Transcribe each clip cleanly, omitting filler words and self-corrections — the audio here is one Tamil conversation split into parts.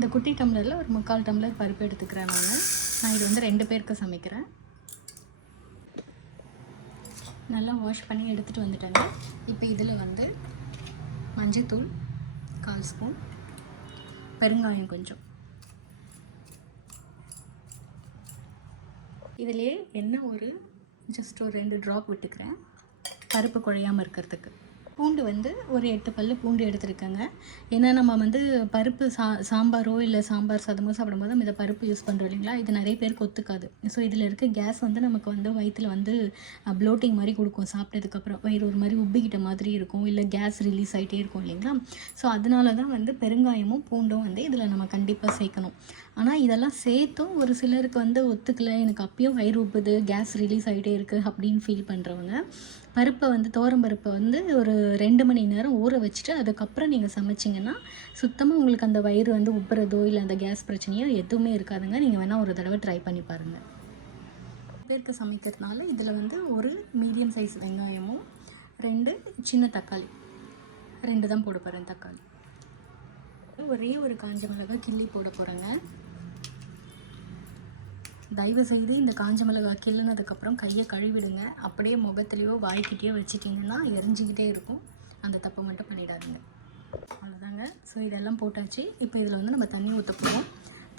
இந்த குட்டி டம்ளரில் ஒரு 3/4 டம்ளர் பருப்பு எடுத்துக்கிறேன். நான் இது வந்து 2 பேருக்கு சமைக்கிறேன். நல்லா வாஷ் பண்ணி எடுத்துகிட்டு வந்துட்டேங்க. இப்போ இதில் வந்து மஞ்சத்தூள் 1/4 ஸ்பூன், பெருங்காயம் கொஞ்சம், இதிலே எண்ணெய் ஜஸ்ட் ஒரு 2 ட்ராப் விட்டுக்கிறேன் பருப்பு குழையாமல் இருக்கிறதுக்கு. பூண்டு வந்து ஒரு 8 பல்லு பூண்டு எடுத்துருக்கேங்க. ஏன்னா நம்ம வந்து பருப்பு சாம்பாரோ இல்லை சாம்பார் சாதமோ சாப்பிடும்போது நம்ம இதை பருப்பு யூஸ் பண்ணுறோம் இல்லைங்களா, இது நிறைய பேருக்கு ஒத்துக்காது. ஸோ இதில் இருக்க கேஸ் வந்து நமக்கு வந்து வயிற்றில் வந்து ப்ளோட்டிங் மாதிரி கொடுக்கும். சாப்பிட்டதுக்கப்புறம் வயிறு ஒரு மாதிரி உப்பிக்கிட்ட மாதிரி இருக்கும், இல்லை கேஸ் ரிலீஸ் ஆகிட்டே இருக்கும் இல்லைங்களா. ஸோ அதனால தான் வந்து பெருங்காயமும் பூண்டும் வந்து இதில் நம்ம கண்டிப்பாக சேர்க்கணும். ஆனால் இதெல்லாம் சேர்த்தும் ஒரு சிலருக்கு வந்து ஒத்துக்கலை, எனக்கு அப்பயும் வயிறு உப்புது, கேஸ் ரிலீஸ் ஆகிட்டே இருக்குது அப்படின்னு ஃபீல் பண்ணுறவங்க பருப்பை வந்து பருப்பை வந்து ஒரு 2 மணி நேரம் ஊற வச்சுட்டு அதுக்கப்புறம் நீங்கள் சமைச்சிங்கன்னா சுத்தமாக உங்களுக்கு அந்த வயிறு வந்து உப்புறதோ இல்லை அந்த கேஸ் பிரச்சனையோ எதுவுமே இருக்காதுங்க. நீங்கள் வேணால் ஒரு தடவை ட்ரை பண்ணி பாருங்கள். பேருக்கு சமைக்கிறதுனால இதில் வந்து ஒரு மீடியம் சைஸ் வெங்காயமும் 2 சின்ன தக்காளி, 2 தான் போட போகிறேன் தக்காளி. ஒரே ஒரு காஞ்ச மிளகாய் கிள்ளி போட போகிறேங்க. தயவு செய்து இந்த காஞ்ச மிளகாய் கிள்ளினதுக்கப்புறம் கையை கழுவிடுங்க. அப்படியே முகத்துலேயோ வாய்க்கிட்டேயோ வச்சுட்டிங்கன்னா எரிஞ்சிக்கிட்டே இருக்கும். அந்த தப்பை மட்டும் பண்ணிடாதுங்க. அவ்வளோதாங்க. ஸோ இதெல்லாம் போட்டாச்சு. இப்போ இதில் வந்து நம்ம தண்ணி ஊற்ற போகிறோம்.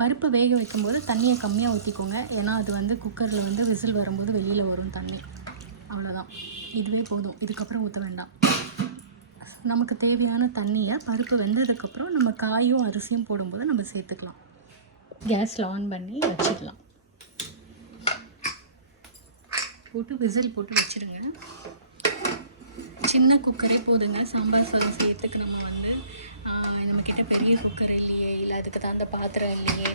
பருப்பு வேக வைக்கும்போது தண்ணியை கம்மியாக ஊற்றிக்கோங்க. ஏன்னா அது வந்து குக்கரில் வந்து விசில் வரும்போது வெளியில் வரும் தண்ணி. அவ்வளோதான், இதுவே போதும். இதுக்கப்புறம் ஊற்ற வேண்டாம். நமக்கு தேவையான தண்ணியை பருப்பு வெந்ததுக்கப்புறம் நம்ம காயும் அரிசியும் போடும்போது நம்ம சேர்த்துக்கலாம். கேஸில் ஆன் பண்ணி வச்சிடலாம். போட்டு விசில் போட்டு வச்சுருங்க. சின்ன குக்கரே போதுங்க. சாம்பார் சாதம் செய்யறதுக்கு நம்ம வந்து நம்மக்கிட்ட பெரிய குக்கர் இல்லையே, இல்லை அதுக்கு தகுந்த பாத்திரம் இல்லையே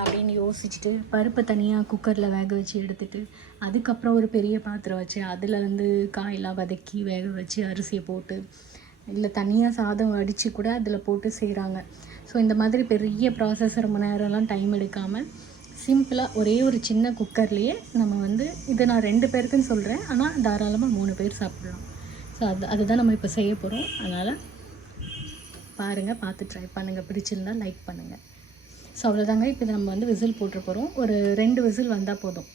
அப்படின்னு யோசிச்சுட்டு பருப்பை தனியாக குக்கரில் வேக வச்சு எடுத்துகிட்டு அதுக்கப்புறம் ஒரு பெரிய பாத்திரம் வச்சு அதில் வந்து காயெல்லாம் வதக்கி வேக வச்சு அரிசியை போட்டு இல்லை தனியாக சாதம் வடித்து கூட அதில் போட்டு செய்கிறாங்க. ஸோ இந்த மாதிரி பெரிய ப்ராசஸ் ரொம்ப நேரம்லாம் டைம் எடுக்காமல் சிம்பிளாக ஒரே ஒரு சின்ன குக்கர்லேயே நம்ம வந்து இதை நான் 2 பேருக்குன்னு சொல்கிறேன், ஆனால் தாராளமாக 3 பேர் சாப்பிட்லாம். ஸோ அதுதான் நம்ம இப்போ செய்ய போகிறோம். அதனால் பாருங்கள், பார்த்து ட்ரை பண்ணுங்கள், பிடிச்சிருந்தால் லைக் பண்ணுங்கள். ஸோ அவ்வளோதாங்க. இப்போ நம்ம வந்து விசில் போட்டுற போகிறோம். ஒரு 2 விசில் வந்தால் போதும்.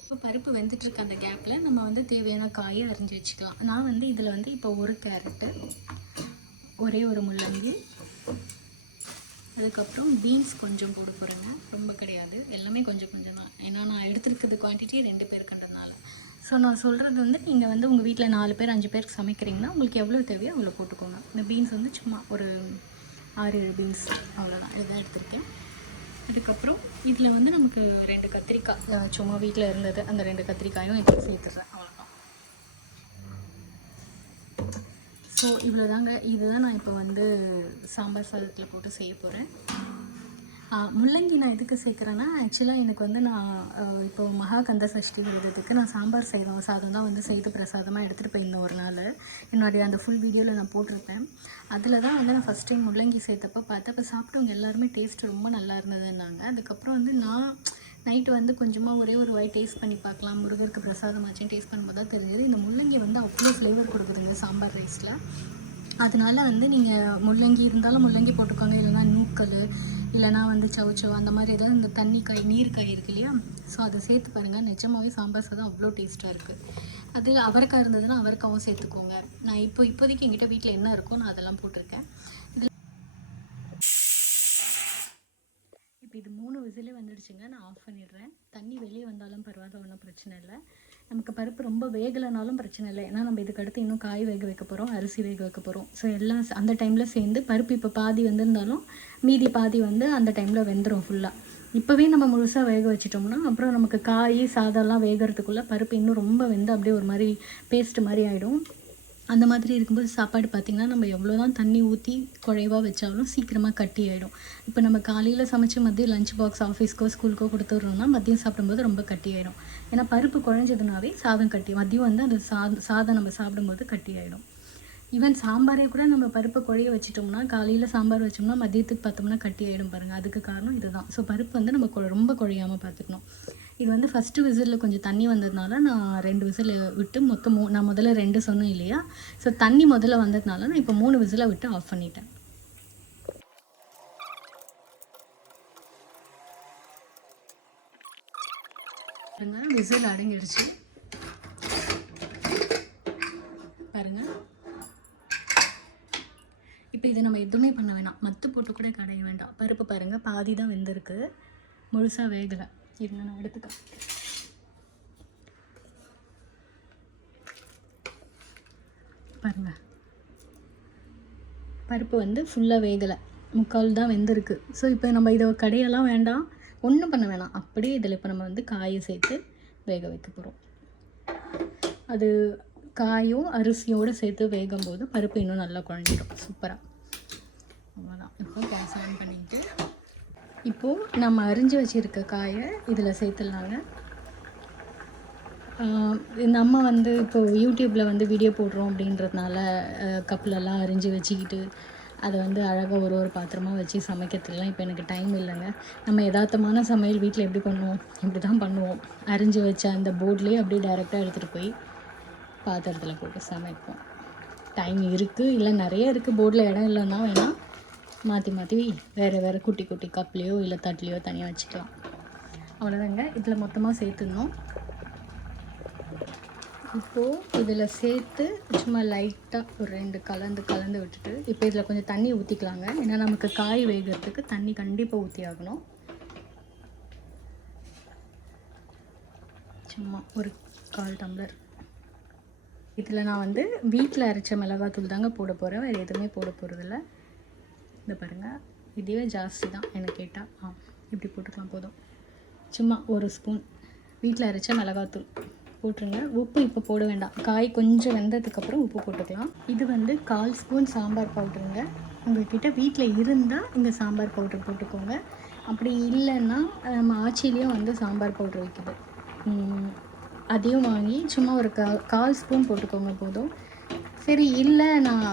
இப்போ பருப்பு வெந்துட்டுருக்க அந்த கேப்பில் நம்ம வந்து தேவையான காயை அரிஞ்சு வச்சுக்கலாம். நான் வந்து இதில் வந்து இப்போ ஒரு கேரட்டு, ஒரே ஒரு முள்ளங்கி, அதுக்கப்புறம் பீன்ஸ் கொஞ்சம் போட போகிறேங்க. ரொம்ப கிடையாது, எல்லாமே கொஞ்சம் கொஞ்சம் தான். ஏன்னா நான் எடுத்துருக்கிறது குவான்டிட்டி 2 பேருக்குன்றதுனால. ஸோ நான் சொல்கிறது வந்து நீங்கள் வந்து உங்கள் வீட்டில் 4 பேர் 5 பேருக்கு சமைக்கிறீங்கன்னா உங்களுக்கு எவ்வளோ தேவையோ அவ்வளோ போட்டுக்கோங்க. இந்த பீன்ஸ் வந்து சும்மா ஒரு 6-7 பீன்ஸ் அவ்வளோதான், இதுதான் எடுத்திருக்கேன். அதுக்கப்புறம் இதில் வந்து நமக்கு 2 கத்திரிக்காய் சும்மா வீட்டில் இருந்தது, அந்த 2 கத்திரிக்காயும் இதில் சேர்த்துட்றேன். அவ்வளோதான். ஸோ இவ்வளோதாங்க. இதுதான் நான் இப்போ வந்து சாம்பார் சாதத்தில் போட்டு செய்ய போகிறேன். முள்ளங்கி நான் எதுக்கு சேர்க்குறேன்னா, ஆக்சுவலாக எனக்கு வந்து நான் இப்போ மகாகந்த சஷ்டி விரதத்துக்கு நான் சாம்பார் சாதம் தான் வந்து செய்து பிரசாதமாக எடுத்துகிட்டு போயிருந்தேன் ஒரு நாள். என்னுடைய அந்த ஃபுல் வீடியோவில் நான் போட்டிருப்பேன். அதில் தான் வந்து நான் ஃபஸ்ட் டைம் முள்ளங்கி சேர்த்தப்போ பார்த்தேன். அப்போ சாப்பிட்டவங்க எல்லாருமே டேஸ்ட் ரொம்ப நல்லா இருந்ததுன்னாங்க. அதுக்கப்புறம் வந்து நான் நைட்டு வந்து கொஞ்சமாக ஒரே ஒரு வாய் டேஸ்ட் பண்ணி பார்க்கலாம், முருகருக்கு பிரசாதமாச்சும் டேஸ்ட் பண்ணும்போது தான் தெரிஞ்சது இந்த முள்ளங்கி வந்து அவ்வளோ ஃப்ளேவர் கொடுக்குதுங்க சாம்பார் ரைஸில். அதனால வந்து நீங்கள் முள்ளங்கி இருந்தாலும் முள்ளங்கி போட்டுக்கோங்க, இல்லைனா நூக்கல், இல்லைனா வந்து சவுச்சவ் அந்த மாதிரி ஏதாவது இந்த தண்ணிக்காய் நீர்க்காய் இருக்கு இல்லையா, ஸோ அதை சேர்த்து பாருங்கள். நிஜமாகவே சாம்பார் சாதம் அவ்வளோ டேஸ்ட்டாக இருக்குது. அது அவரைக்காய் இருந்ததுன்னா அவரைக்காவும் சேர்த்துக்கோங்க. நான் இப்போதைக்கு எங்கிட்ட வீட்டில் என்ன இருக்கோ நான் அதெல்லாம் போட்டிருக்கேன். இப்போ இது 3 விசிலே வந்துடுச்சுங்க. நான் ஆஃப் பண்ணிடுறேன். தண்ணி வெளியே வந்தாலும் பரவாயில்ல, ஒன்றும் பிரச்சனை இல்லை. நமக்கு பருப்பு ரொம்ப வேகலைனாலும் பிரச்சனை இல்லை. ஏன்னா நம்ம இதுக்கு அடுத்து இன்னும் காய் வேக வைக்க போகிறோம், அரிசி வேக வைக்க போகிறோம். ஸோ எல்லாம் அந்த டைமில் சேர்ந்து பருப்பு இப்போ பாதி வந்திருந்தாலும் மீதி பாதி வந்து அந்த டைமில் வெந்துடும் ஃபுல்லாக. இப்போவே நம்ம முழுசாக வேக வச்சிட்டோம்னா அப்புறம் நமக்கு காய் சாதம்லாம் வேகிறதுக்குள்ளே பருப்பு இன்னும் ரொம்ப வெந்து அப்படியே ஒரு மாதிரி பேஸ்ட் மாதிரி ஆகிடும். அந்த மாதிரி இருக்கும்போது சாப்பாடு பார்த்திங்கன்னா நம்ம எவ்வளோ தான் தண்ணி ஊற்றி குழைவாக வச்சாலும் சீக்கிரமாக கட்டி ஆகிடும். இப்போ நம்ம காலையில் சமைச்சு மதியம் லஞ்ச் பாக்ஸ் ஆஃபீஸ்க்கோ ஸ்கூலுக்கோ கொடுத்துட்றோம்னா மதியம் சாப்பிடும்போது ரொம்ப கட்டி ஆகிடும். ஏன்னா பருப்பு குழஞ்சதுனாவே சாதம் கட்டி, மதியம் வந்து அந்த சாதம் நம்ம சாப்பிடும்போது கட்டி ஆகிடும். ஈவன் சாம்பாரே கூட நம்ம பருப்பு குழைய வச்சிட்டோம்னா காலையில் சாம்பார் வச்சோம்னா மதியத்துக்கு பார்த்தோம்னா கட்டி ஆகிடும் பாருங்கள். அதுக்கு காரணம் இதுதான். ஸோ பருப்பு வந்து நம்ம ரொம்ப குழையாமல் பார்த்துக்கணும். இது வந்து ஃபஸ்ட்டு விசிலில் கொஞ்சம் தண்ணி வந்ததுனால நான் 2 விசில் விட்டு மொத்தம் நான் முதல்ல 2 சொன்னேன் இல்லையா, ஸோ தண்ணி முதல்ல வந்ததுனால நான் இப்போ 3 விசிலை விட்டு ஆஃப் பண்ணிட்டேன். பாருங்கள், விசில் அடங்கிடுச்சு பாருங்கள். இப்போ இதை நம்ம எதுவுமே பண்ண வேணாம், மத்து போட்டு கூட கடைய வேண்டாம். பருப்பு பாருங்கள், பாதி தான் வெந்திருக்கு, முழுசாக வேகலை. இருங்க நான் எடுத்துக்கிறேன். பாருங்கள், பருப்பு வந்து ஃபுல்லாக வேகலை, முக்கால் தான் வெந்திருக்கு. ஸோ இப்போ நம்ம இதை கடையெல்லாம் வேண்டாம், ஒன்றும் பண்ண வேணாம். அப்படியே இதில் இப்போ நம்ம வந்து காயை சேர்த்து வேக வைக்க போகிறோம். அது காயும் அரிசியோடு சேர்த்து வேகும்போது பருப்பு இன்னும் நல்லா குழஞ்சிடும் சூப்பராக. அவ்வளோதான். இப்போ கேஸ் ஆன் பண்ணிவிட்டு இப்போது நம்ம அரிஞ்சு வச்சுருக்க காயை இதில் சேர்த்துடலாங்க. நம்ம வந்து இப்போது யூடியூப்பில் வந்து வீடியோ போடுறோம் அப்படின்றதுனால கப்பிலெல்லாம் அரிஞ்சு வச்சுக்கிட்டு அதை வந்து அழகாக ஒரு பாத்திரமாக வச்சு சமைக்கிறதுலாம் இப்போ எனக்கு டைம் இல்லைங்க. நம்ம யதார்த்தமான சமையல் வீட்டில் எப்படி பண்ணுவோம், இப்படி தான் பண்ணுவோம். அரிஞ்சு வச்ச அந்த போர்ட்லேயே அப்படியே டைரெக்டாக எடுத்துகிட்டு போய் பாத்திரத்தில் போட்டு சமைப்போம். டைம் இருக்குது, இல்லை நிறைய இருக்குது, போர்டில் இடம் இல்லைன்னா வேணால் மாற்றி மாற்றி வேறு குட்டி குட்டி கப்லேயோ இல்லை தட்லேயோ தனியாக வச்சுக்கலாம். அவ்வளோதாங்க. இதில் மொத்தமாக சேர்த்துடணும். இப்போது இதில் சேர்த்து சும்மா லைட்டாக ஒரு 2 கலந்து விட்டுட்டு இப்போ இதில் கொஞ்சம் தண்ணி ஊற்றிக்கலாங்க. ஏன்னா நமக்கு காய் வேகிறதுக்கு தண்ணி கண்டிப்பாக ஊற்றி ஆகணும். சும்மா ஒரு 1/4 டம்ளர். இதில் நான் வந்து வீட்டில் அரைச்ச மிளகாத்தூள் தாங்க போட போகிறேன், வேறு எதுவுமே போட போகிறதில்ல. இந்த பாருங்கள், இதுவே ஜாஸ்தி தான் எனக்கு கேட்டால். இப்படி போட்டுக்கலாம் போதும். சும்மா 1 ஸ்பூன் வீட்டில் அரைச்ச மிளகாத்தூள் போட்டுருங்க. உப்பு இப்போ போட வேண்டாம், காய் கொஞ்சம் வெந்ததுக்கப்புறம் உப்பு போட்டுக்கலாம். இது வந்து 1/4 ஸ்பூன் சாம்பார் பவுட்ருங்க. உங்கள்கிட்ட வீட்டில் இருந்தால் இந்த சாம்பார் பவுட்ரு போட்டுக்கோங்க. அப்படி இல்லைன்னா நம்ம ஆச்சிலையும் வந்து சாம்பார் பவுட்ரு வைக்குது, அதையும் வாங்கி சும்மா ஒரு 1/4 ஸ்பூன் போட்டுக்கோங்க போதும். சரி, இல்லை நான்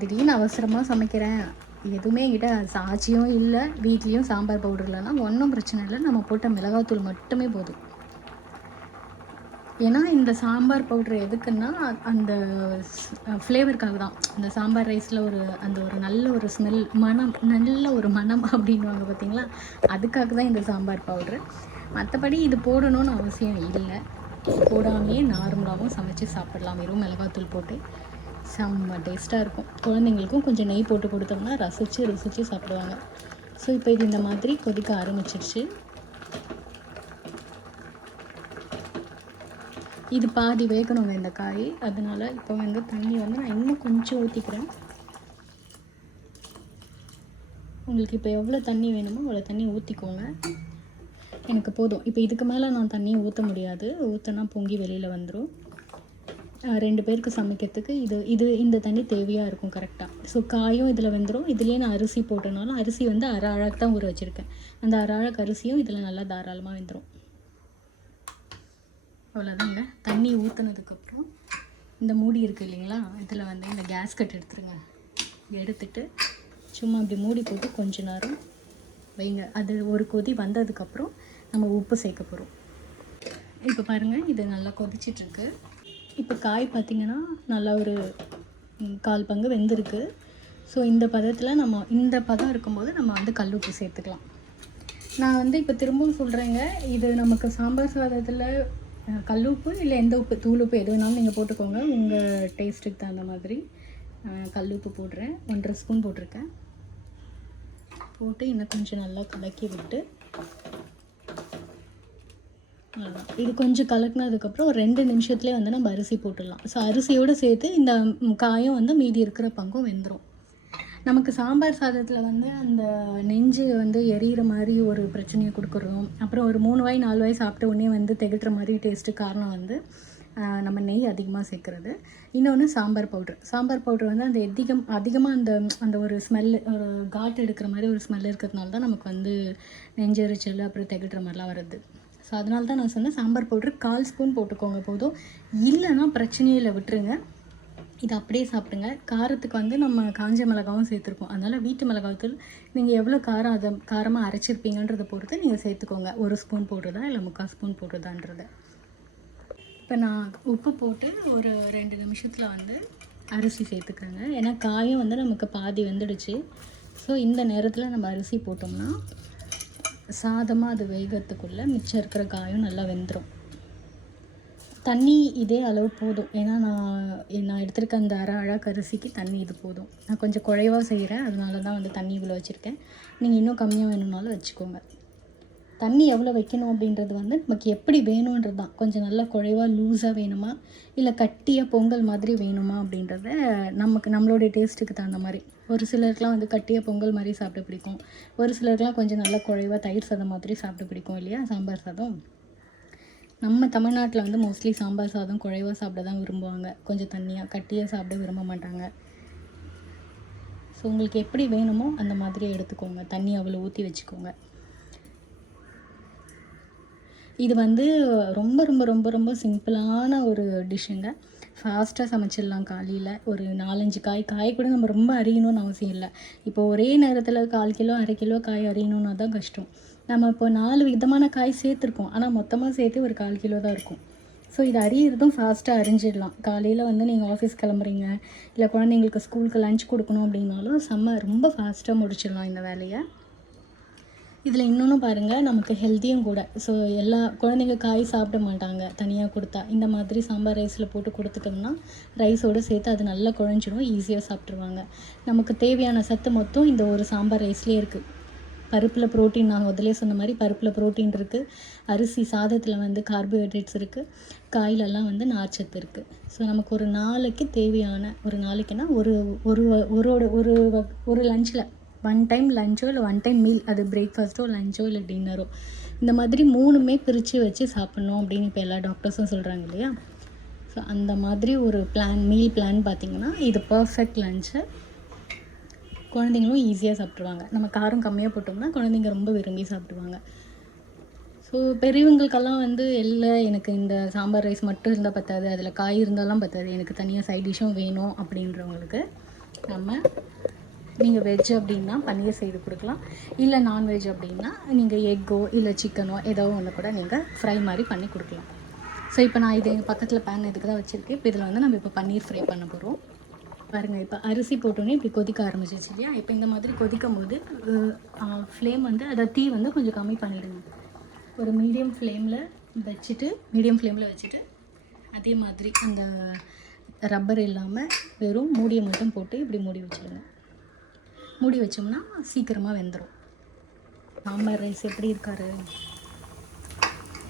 திடீர்னு அவசரமாக சமைக்கிறேன், எதுவுமே கிட்ட ஆச்சியும் இல்லை, வீட்லேயும் சாம்பார் பவுடர் இல்லைன்னா ஒன்றும் பிரச்சனை இல்லை, நம்ம போட்ட மிளகாத்தூள் மட்டுமே போதும். ஏன்னா இந்த சாம்பார் பவுட்ரு எதுக்குன்னா அந்த ஃப்ளேவருக்காக தான். இந்த சாம்பார் ரைஸில் ஒரு நல்ல ஒரு ஸ்மெல், நல்ல ஒரு மனம் அப்படின்வாங்க பார்த்தீங்களா, அதுக்காக தான் இந்த சாம்பார் பவுட்ரு. மற்றபடி இது போடணும்னு அவசியம் இல்லை, போடாமையே நார்மலாகவும் சமைச்சு சாப்பிடலாம். வெறும் மிளகாத்தூள் போட்டு செம்ம டேஸ்ட்டாக இருக்கும். குழந்தைங்களுக்கும் கொஞ்சம் நெய் போட்டு கொடுத்தோம்னா ருசித்து சாப்பிடுவாங்க. ஸோ இப்போ இது இந்த மாதிரி கொதிக்க ஆரம்பிச்சிருச்சு. இது பாதி வேகணுங்க இந்த காய், அதனால் இப்போ வந்து தண்ணி வந்து நான் இன்னும் கொஞ்சம் ஊற்றிக்கிறேன். உங்களுக்கு இப்போ எவ்வளோ தண்ணி வேணுமோ அவ்வளோ தண்ணி ஊற்றிக்கோங்க. எனக்கு போதும். இப்போ இதுக்கு மேலே நான் தண்ணியை ஊற்ற முடியாது, ஊற்றினா பொங்கி வெளியில் வந்துடும். 2 பேருக்கு சமைக்கிறதுக்கு இந்த தண்ணி தேவையாக இருக்கும் கரெக்டாக. ஸோ காயும் இதில் வெந்துடும். இதுலேயே நான் அரிசி போட்டனாலும் அரிசி வந்து அரை அழகு தான் ஊற வச்சுருக்கேன். அந்த அரை அழகு அரிசியும் இதில் நல்லா தாராளமாக வெந்துடும். அவ்வளோதாங்க. தண்ணி ஊற்றினதுக்கப்புறம் இந்த மூடி இருக்குது இல்லைங்களா, இதில் வந்து இந்த கேஸ் கட் எடுத்துருங்க. எடுத்துட்டு சும்மா அப்படி மூடி போட்டு கொஞ்ச நேரம் வைங்க. அது ஒரு கொதி வந்ததுக்கப்புறம் நம்ம உப்பு சேர்க்க போகிறோம். இப்போ பாருங்கள், இது நல்லா கொதிச்சிட்ருக்கு. இப்போ காய் பார்த்திங்கன்னா நல்லா ஒரு 1/4 பங்கு வெந்திருக்கு. ஸோ இந்த பதம் இருக்கும்போது நம்ம வந்து கல் உப்பு சேர்த்துக்கலாம். நான் வந்து இப்போ திரும்பவும் சொல்கிறேங்க, இது நமக்கு சாம்பார் சாதத்தில் கல் உப்பு இல்லை எந்த உப்பு, தூள் உப்பு எது வேணாலும் நீங்கள் போட்டுக்கோங்க, உங்கள் டேஸ்ட்டுக்கு தகுந்த மாதிரி. கல் உப்பு போடுறேன், 1.5 ஸ்பூன் போட்டிருக்கேன். போட்டு இன்னும் கொஞ்சம் நல்லா கலக்கி விட்டு இது கொஞ்சம் கலக்கினதுக்கப்புறம் ஒரு 2 நிமிஷத்துலேயே வந்து நம்ம அரிசி போட்டுடலாம். ஸோ அரிசியோடு சேர்த்து இந்த காயும் வந்து மீதி இருக்கிற பங்கும் வெந்துடும். நமக்கு சாம்பார் சாதத்தில் வந்து அந்த நெஞ்சு வந்து எரியிற மாதிரி ஒரு பிரச்சனையை கொடுக்குறதும், அப்புறம் ஒரு 3 வாய் 4 வாய் சாப்பிட்ட உடனே வந்து திகட்டுற மாதிரி டேஸ்ட்டு காரணம் வந்து நம்ம நெய் அதிகமாக சேர்க்குறது. இன்னொன்று சாம்பார் பவுட்ரு வந்து அந்த அதிகமாக அந்த ஒரு ஸ்மெல்லு, ஒரு காட்டு எடுக்கிற மாதிரி ஒரு ஸ்மெல் இருக்கிறதுனால தான் நமக்கு வந்து நெஞ்செரிச்சல் அப்புறம் திகட்டுற மாதிரிலாம் வருது. ஸோ அதனால தான் நான் சொன்னேன் சாம்பார் பவுட்ரு 1/4 ஸ்பூன் போட்டுக்கோங்க போதும். இல்லைன்னா பிரச்சனையில் விட்டுருங்க, இது அப்படியே சாப்பிடுங்க. காரத்துக்கு வந்து நம்ம காஞ்ச மிளகாவும் சேர்த்துருக்கோம், அதனால் வீட்டு மிளகாத்தூள் நீங்கள் எவ்வளோ காரமாக அரைச்சிருப்பீங்கன்றதை பொறுத்து நீங்கள் சேர்த்துக்கோங்க. 1 ஸ்பூன் போடுறதா இல்லை 3/4 ஸ்பூன் போடுறதான்றதை. இப்போ நான் உப்பு போட்டு ஒரு 2 நிமிஷத்தில் வந்து அரிசி சேர்த்துக்கிறேங்க. ஏன்னா காயும் வந்து நமக்கு பாதி வெந்துடுச்சு. ஸோ இந்த நேரத்தில் நம்ம அரிசி போட்டோம்னா சாதமாக அது வேகிறதுக்குள்ளே மிச்சம் இருக்கிற காயும் நல்லா வெந்துடும். தண்ணி இதே அளவு போதும். ஏன்னா நான் எடுத்திருக்க அந்த அழகு அரிசிக்கு தண்ணி இது போதும். நான் கொஞ்சம் குறைவாக செய்கிறேன், அதனால தான் வந்து தண்ணி இவ்வளோ வச்சுருக்கேன். நீங்கள் இன்னும் கம்மியாக வேணும்னாலும் வச்சுக்கோங்க. தண்ணி எவ்வளோ வைக்கணும் அப்படின்றது வந்து நமக்கு எப்படி வேணுன்றது தான். கொஞ்சம் நல்லா குறைவாக லூஸாக வேணுமா, இல்லை கட்டியாக பொங்கல் மாதிரி வேணுமா அப்படின்றத நம்மளுடைய டேஸ்ட்டுக்கு தகுந்த மாதிரி. ஒரு சிலருக்குலாம் வந்து கட்டியாக பொங்கல் மாதிரி சாப்பிட பிடிக்கும். ஒரு சிலருக்குலாம் கொஞ்சம் நல்லா குறைவாக தயிர் சாதம் மாதிரி சாப்பிட பிடிக்கும் இல்லையா, சாம்பார் சாதம். நம்ம தமிழ்நாட்டில் வந்து மோஸ்ட்லி சாம்பார் சாதம் குழைவாக சாப்பிட தான் விரும்புவாங்க. கொஞ்சம் தண்ணியாக கட்டியாக சாப்பிட விரும்ப மாட்டாங்க. ஸோ உங்களுக்கு எப்படி வேணுமோ அந்த மாதிரி எடுத்துக்கோங்க. தண்ணி அவ்வளோ ஊற்றி வச்சுக்கோங்க. இது வந்து ரொம்ப ரொம்ப ரொம்ப ரொம்ப சிம்பிளான ஒரு டிஷ்ஷுங்க. ஃபாஸ்ட்டாக சமைச்சிடலாம். காலையில் ஒரு 4-5 காய் கூட நம்ம ரொம்ப அரியணும்னு அவசியம் இல்லை. இப்போ ஒரே நேரத்தில் 1/4 கிலோ 1/2 கிலோ காய் அரியணுன்னா தான் கஷ்டம். நம்ம இப்போ 4 விதமான காய் சேர்த்துருக்கோம், ஆனால் மொத்தமாக சேர்த்து ஒரு 1/4 கிலோ தான் இருக்கும். ஸோ இது அரியறதும் ஃபாஸ்ட்டாக அரிஞ்சிடலாம். காலையில் வந்து நீங்கள் ஆஃபீஸ் கிளம்புறீங்க, இல்லை குழந்தைங்களுக்கு ஸ்கூலுக்கு லஞ்ச் கொடுக்கணும் அப்படின்னாலும் ரொம்ப ஃபாஸ்ட்டாக முடிச்சிடலாம் இந்த வேலையை. இதில் இன்னொன்று பாருங்கள், நமக்கு ஹெல்த்தியும் கூட. ஸோ எல்லா குழந்தைங்க காய் சாப்பிட மாட்டாங்க தனியாக கொடுத்தா. இந்த மாதிரி சாம்பார் ரைஸில் போட்டு கொடுத்துட்டோம்னா ரைஸோடு சேர்த்து அது நல்லா குழஞ்சிடும், ஈஸியாக சாப்பிட்ருவாங்க. நமக்கு தேவையான சத்து மொத்தம் இந்த ஒரு சாம்பார் ரைஸ்லேயே இருக்குது. பருப்பில் ப்ரோட்டீன், நான் முதலே சொன்ன மாதிரி பருப்பில் ப்ரோட்டீன் இருக்குது, அரிசி சாதத்தில் வந்து கார்போஹைட்ரேட்ஸ் இருக்குது, காயிலெல்லாம் வந்து நார்ச்சத்து இருக்குது. ஸோ நமக்கு ஒரு நாளைக்கு தேவையான, ஒரு நாளைக்குன்னா ஒரு லஞ்சில் 1 டைம் லஞ்சோ இல்லை 1 டைம் மீல், அது பிரேக்ஃபாஸ்ட்டோ லஞ்சோ இல்லை டின்னரோ, இந்த மாதிரி 3மே பிரித்து வச்சு சாப்பிட்ணும் அப்படின்னு இப்போ எல்லா டாக்டர்ஸும் சொல்கிறாங்க இல்லையா. ஸோ அந்த மாதிரி ஒரு மீல் பிளான் பார்த்திங்கன்னா இது பர்ஃபெக்ட் லஞ்சு. குழந்தைங்களும் ஈஸியாக சாப்பிட்ருவாங்க. நம்ம காரம் கம்மியாக போட்டோம்னா குழந்தைங்க ரொம்ப விரும்பி சாப்பிடுவாங்க. ஸோ பெரியவங்களுக்கெல்லாம் வந்து இல்லை, எனக்கு இந்த சாம்பார் ரைஸ் மட்டும் இருந்தால் பத்தாது, அதில் காய் இருந்தாலும் பத்தாது, எனக்கு தனியாக சைட் டிஷ்ஷும் வேணும் அப்படின்றவங்களுக்கு நீங்கள் வெஜ் அப்படின்னா பன்னீர் செய்து கொடுக்கலாம். இல்லை நான்வெஜ் அப்படின்னா நீங்கள் எக்கோ இல்லை சிக்கனோ ஏதோ ஒன்று கூட நீங்கள் ஃப்ரை மாதிரி பண்ணி கொடுக்கலாம். ஸோ இப்போ நான் இது எங்கள் பக்கத்தில் பேன் இதுக்கு தான் வச்சுருக்கேன். இப்போ இதில் வந்து நம்ம இப்போ பன்னீர் ஃப்ரை பண்ண போகிறோம். பாருங்கள், இப்போ அரிசி போட்டோன்னே இப்படி கொதிக்க ஆரம்பிச்சிச்சு இல்லையா. இப்போ இந்த மாதிரி கொதிக்கும் போது ஃப்ளேம் வந்து அதை தீ வந்து கொஞ்சம் கம்மி பண்ணிவிடுங்க. ஒரு மீடியம் ஃப்ளேமில் வச்சுட்டு அதே மாதிரி அந்த ரப்பர் இல்லாமல் வெறும் மூடியை மட்டும் போட்டு இப்படி மூடி வச்சுடுங்க. மூடி வச்சோம்னா சீக்கிரமாக வெந்துடும். சாம்பார் ரைஸ் எப்படி இருக்காரு,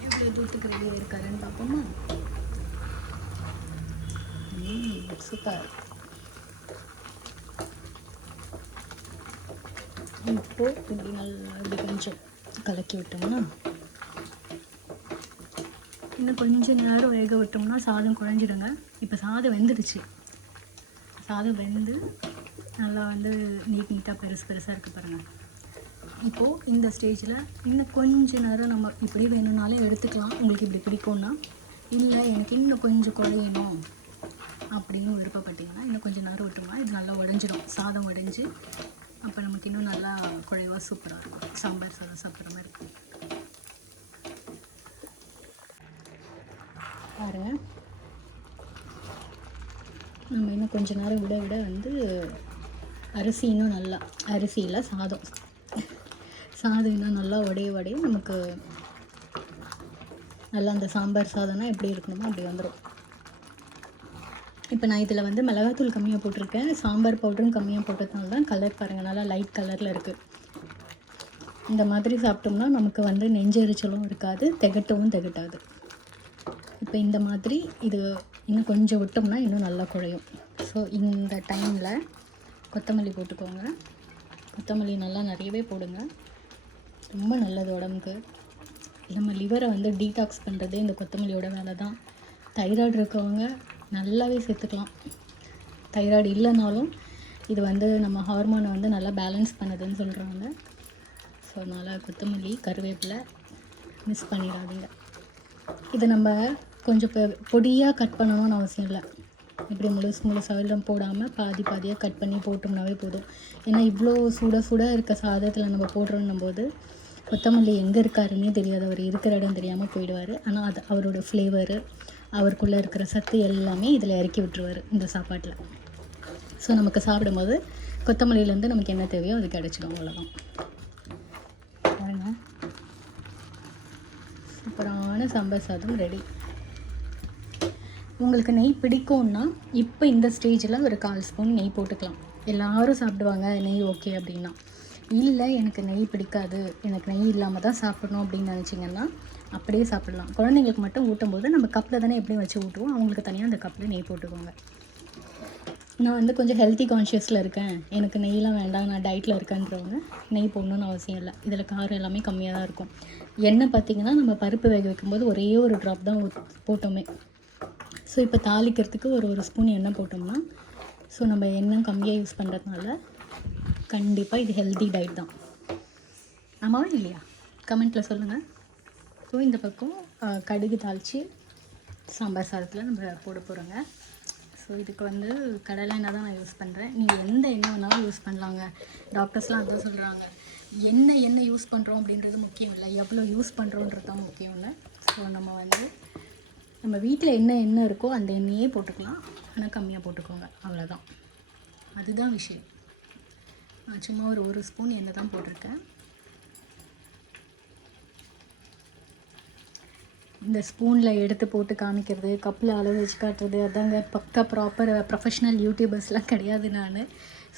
எவ்வளோ தூத்துக்கு ரெடியாக இருக்காருன்னு பார்ப்போமா. சூப்பர். இப்போது இப்படி நல்லா இப்படி கொஞ்சம் கலக்கி விட்டோம்னா, இன்னும் கொஞ்சம் நேரம் வேக விட்டோம்னா சாதம் குழஞ்சிடுங்க. இப்போ சாதம் வெந்துடுச்சு. சாதம் வெந்து நல்லா வந்து நீட்டாக பெருசாக இருக்குது பாருங்கள். இப்போது இந்த ஸ்டேஜில் இன்னும் கொஞ்சம் நேரம் நம்ம இப்படி வேணும்னாலே எடுத்துக்கலாம், உங்களுக்கு இப்படி பிடிக்கும்னா. இல்லை எனக்கு இன்னும் கொஞ்சம் குழையணும் அப்படின்னு விருப்பப்பட்டிங்கன்னா இன்னும் கொஞ்சம் நேரம் விட்டோம்னா இது நல்லா உடஞ்சிடும். சாதம் உடஞ்சி அப்போ நமக்கு இன்னும் நல்லா குழைவாக சூப்பராக இருக்கும். சாம்பார் சாதம் சாப்பிட்ற மாதிரி இருக்கும். பாருங்கள், நம்ம இன்னும் கொஞ்சம் நேரம் விட வந்து அரிசி இன்னும் நல்லா, அரிசியில் சாதம் இன்னும் நல்லா உடைய நமக்கு நல்லா அந்த சாம்பார் சாதம்னா எப்படி இருக்கணுமோ அப்படி வந்துடும். இப்போ நான் இதில் வந்து மிளகாத்தூள் கம்மியாக போட்டிருக்கேன், சாம்பார் பவுடரும் கம்மியாக போட்டதுனால தான் கலர் பாருங்கள் நல்லா லைட் கலரில் இருக்குது. இந்த மாதிரி சாப்பிட்டோம்னா நமக்கு வந்து நெஞ்செரிச்சலும் இருக்காது, திகட்டாது. இப்போ இந்த மாதிரி இது இன்னும் கொஞ்சம் விட்டோம்னா இன்னும் நல்லா குழையும். ஸோ இந்த டைமில் கொத்தமல்லி போட்டுக்கோங்க. கொத்தமல்லி நல்லா நிறையவே போடுங்க, ரொம்ப நல்லது உடம்புக்கு. நம்ம லிவரை வந்து டீடாக்ஸ் பண்ணுறதே இந்த கொத்தமல்லியோட வேலை தான். தைராய்டு இருக்கவங்க நல்லாவே சேர்த்துக்கலாம். தைராய்டு இல்லைனாலும் இது வந்து நம்ம ஹார்மோனை வந்து நல்லா பேலன்ஸ் பண்ணுதுன்னு சொல்கிறாங்க. ஸோ அதனால் கொத்தமல்லி கருவேப்பிலை மிஸ் பண்ணிடாதீங்க. இதை நம்ம கொஞ்சம் பொடியாக கட் பண்ணணும்னு அவசியம் இல்லை. இப்படி முழுசாக போடாமல் பாதியாக கட் பண்ணி போட்டோம்னாவே போதும். ஏன்னா இவ்வளோ சுட இருக்க சாதத்தில் நம்ம போடுறோன்னும் போது கொத்தமல்லி எங்கே இருக்காருன்னே தெரியாது, அவர் இருக்கிற இடம் தெரியாமல் போயிடுவார். ஆனால் அது அவரோட ஃப்ளேவரு, அவருக்குள்ளே இருக்கிற சத்து எல்லாமே இதில் இறக்கி விட்டுருவார் இந்த சாப்பாட்டில். ஸோ நமக்கு சாப்பிடும்போது கொத்தமல்லியிலேருந்து நமக்கு என்ன தேவையோ அது கிடச்சிடும், அவ்வளோதான். பாருங்கள், சூப்பரான சாம்பார் சாதம் ரெடி. உங்களுக்கு நெய் பிடிக்கும்னா இப்போ இந்த ஸ்டேஜில் ஒரு 1/4 ஸ்பூன் நெய் போட்டுக்கலாம். எல்லோரும் சாப்பிடுவாங்க நெய் ஓகே அப்படின்னா. இல்லை எனக்கு நெய் பிடிக்காது, எனக்கு நெய் இல்லாமல் தான் சாப்பிடணும் அப்படின்னு நினச்சிங்கன்னா அப்படியே சாப்பிட்லாம். குழந்தைங்களுக்கு மட்டும் ஊட்டும்போது நம்ம கப்பில் தானே எப்படியும் வச்சு ஊட்டுவோம், அவங்களுக்கு தனியாக அந்த கப்பில் நெய் போட்டுக்கோங்க. நான் வந்து கொஞ்சம் ஹெல்த்தி கான்ஷியஸில் இருக்கேன், எனக்கு நெய்லாம் வேண்டாம், நான் டயட்டில் இருக்கேன்றவங்க நெய் போடணுன்னு அவசியம் இல்லை. இதில் காரம் எல்லாமே கம்மியாக தான் இருக்கும். எண்ணெய் பார்த்திங்கன்னா நம்ம பருப்பு வேக வைக்கும்போது ஒரே ஒரு ட்ராப் தான் போட்டோமே. ஸோ இப்போ தாளிக்கிறதுக்கு ஒரு ஸ்பூன் எண்ணெய் போட்டோம்னா, ஸோ நம்ம எண்ணெய் கம்மியாக யூஸ் பண்ணுறதுனால கண்டிப்பாக இது ஹெல்தி டயட் தான். ஆமாவா இல்லையா? கமெண்ட்டில் சொல்லுங்கள். ஸோ இந்த பக்கம் கடுகு தாளித்து சாம்பார் சாதத்தில் நம்ம போட போகிறோங்க. ஸோ இதுக்கு வந்து கடலை எண்ணெய் தான் நான் யூஸ் பண்ணுறேன். நீங்கள் எந்த எண்ணெய் வேணாலும் யூஸ் பண்ணலாங்க. டாக்டர்ஸ்லாம் அதான் சொல்கிறாங்க, எண்ணெய் யூஸ் பண்ணுறோம் அப்படின்றது முக்கியம் இல்லை, எவ்வளோ யூஸ் பண்ணுறோன்றது தான் முக்கியம் இல்லை. ஸோ நம்ம வீட்டில் என்ன இருக்கோ அந்த எண்ணெயே போட்டுக்கலாம், ஆனால் கம்மியாக போட்டுக்கோங்க, அவ்வளோதான். அதுதான் விஷயம். நான் சும்மா ஒரு ஸ்பூன் எண்ணெய் தான் போட்டிருக்கேன். இந்த ஸ்பூனில் எடுத்து போட்டு காமிக்கிறது, கப்பில் அளவு வச்சு காட்டுறது, அதாங்க பக்கா ப்ரொஃபஷ்னல் யூடியூபர்ஸ்லாம் கிடையாது நான்.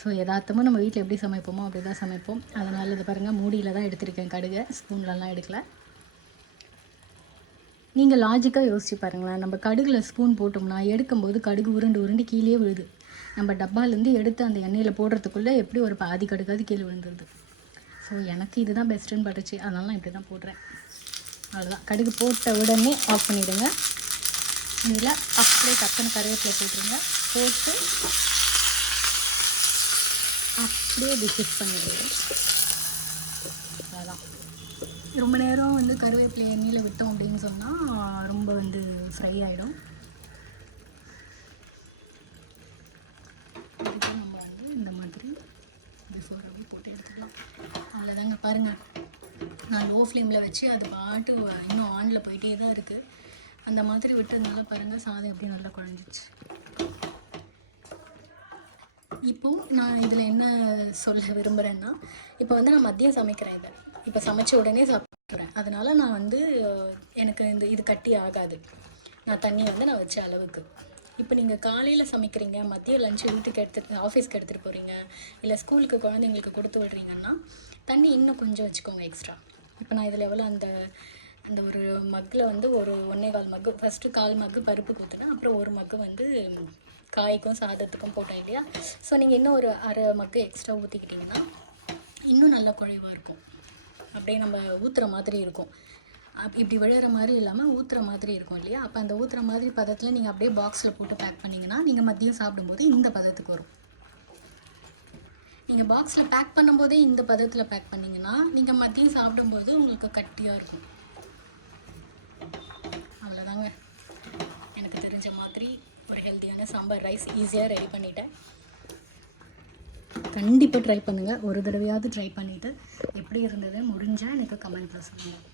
ஸோ எதார்த்தமாக நம்ம வீட்டில் எப்படி சமைப்போமோ அப்படி தான் சமைப்போம். அதனால் இது பாருங்கள், மூடியில் தான் எடுத்திருக்கேன் கடுகை, ஸ்பூன்லலாம் எடுக்கலை. நீங்கள் லாஜிக்காக யோசிச்சு பாருங்களேன், நம்ம கடுகில் ஸ்பூன் போட்டோம்னா எடுக்கும்போது கடுகு உருண்டு கீழே விழுது. நம்ம டப்பாலேருந்து எடுத்து அந்த எண்ணெயில் போடுறதுக்குள்ளே எப்படி ஒரு பாதி கடுகாது கீழே விழுந்துருது. ஸோ எனக்கு இதுதான் பெஸ்ட்டுன்னு பட்டுச்சு, அதனால நான் இப்படி தான் போடுறேன். அவ்வளோதான். கடுகு போட்ட உடனே ஆஃப் பண்ணிவிடுங்க. இதில் அப்படியே டக்குன்னு கருவேப்பிலை போட்டுருங்க. போட்டு அப்படியே டிஷ்ஷஸ் பண்ணிவிடுங்க. அவ்வளோதான். ரொம்ப நேரம் வந்து கருவேப்பிலை எண்ணெயில் விட்டோம் அப்படின்னு சொன்னால் ரொம்ப வந்து ஃப்ரை ஆகிடும். இதுக்கு நம்ம வந்து இந்த மாதிரி பிஃபோர் அப்படி போட்டு எடுத்துக்கலாம். அவ்வளோதாங்க. பாருங்கள், நான் லோ ஃப்ளேமில் வச்சு அது பாட்டு இன்னும் ஆனில் போயிட்டே தான் இருக்குது. அந்த மாதிரி விட்டதுனால பாருங்கள் சாதம் எப்படி நல்லா குழஞ்சிச்சு. இப்போது நான் இதில் என்ன சொல்ல விரும்புகிறேன்னா, இப்போ வந்து நான் மதியம் சமைக்கிறேன், இதை இப்போ சமைச்ச உடனே சாப்பிட்றேன். அதனால் நான் வந்து எனக்கு இது கட்டி ஆகாது. நான் தண்ணி வந்து நான் வச்ச அளவுக்கு. இப்போ நீங்கள் காலையில் சமைக்கிறீங்க, மதியம் லஞ்சு வீட்டுக்கு ஆஃபீஸ்க்கு எடுத்துகிட்டு போகிறீங்க, இல்லை ஸ்கூலுக்கு குழந்தைங்களுக்கு கொடுத்து விடுறீங்கன்னா தண்ணி இன்னும் கொஞ்சம் வச்சுக்கோங்க எக்ஸ்ட்ரா. இப்போ நான் இதில் எவ்வளோ அந்த ஒரு மக்கில் வந்து ஒரு 1.25 மக்கு, ஃபஸ்ட்டு 1/4 மக்கு பருப்பு ஊற்றுனேன், அப்புறம் 1 மக்கு வந்து காய்க்கும் சாதத்துக்கும் போட்டேன் இல்லையா. ஸோ நீங்கள் இன்னும் ஒரு 1/2 மக்கு எக்ஸ்ட்ரா ஊற்றிக்கிட்டிங்கன்னா இன்னும் நல்லா குழைவாக இருக்கும். அப்படியே நம்ம ஊற்றுற மாதிரி இருக்கும். இப்படி விழுகிற மாதிரி இல்லாமல் ஊற்றுற மாதிரி இருக்கும் இல்லையா. அப்போ அந்த ஊற்றுற மாதிரி பதத்தில் நீங்கள் அப்படியே பாக்ஸில் போட்டு பேக் பண்ணிங்கன்னா நீங்கள் மதியம் சாப்பிடும்போது இந்த பதத்துக்கு வரும். நீங்கள் பாக்ஸில் பேக் பண்ணும்போதே இந்த பதத்தில் பேக் பண்ணிங்கன்னா நீங்கள் மதியம் சாப்பிடும்போது உங்களுக்கு கட்டியாக இருக்கும். அவ்வளோதாங்க. எனக்கு தெரிஞ்ச மாதிரி ஒரு ஹெல்த்தியான சாம்பார் ரைஸ் ஈஸியாக ரெடி பண்ணிட்டேன். கண்டிப்பாக ட்ரை பண்ணுங்கள். ஒரு தடவையாவது ட்ரை பண்ணிவிட்டு எப்படி இருந்தது முடிஞ்சால் எனக்கு கமெண்ட்டில் சொல்லுங்கள்.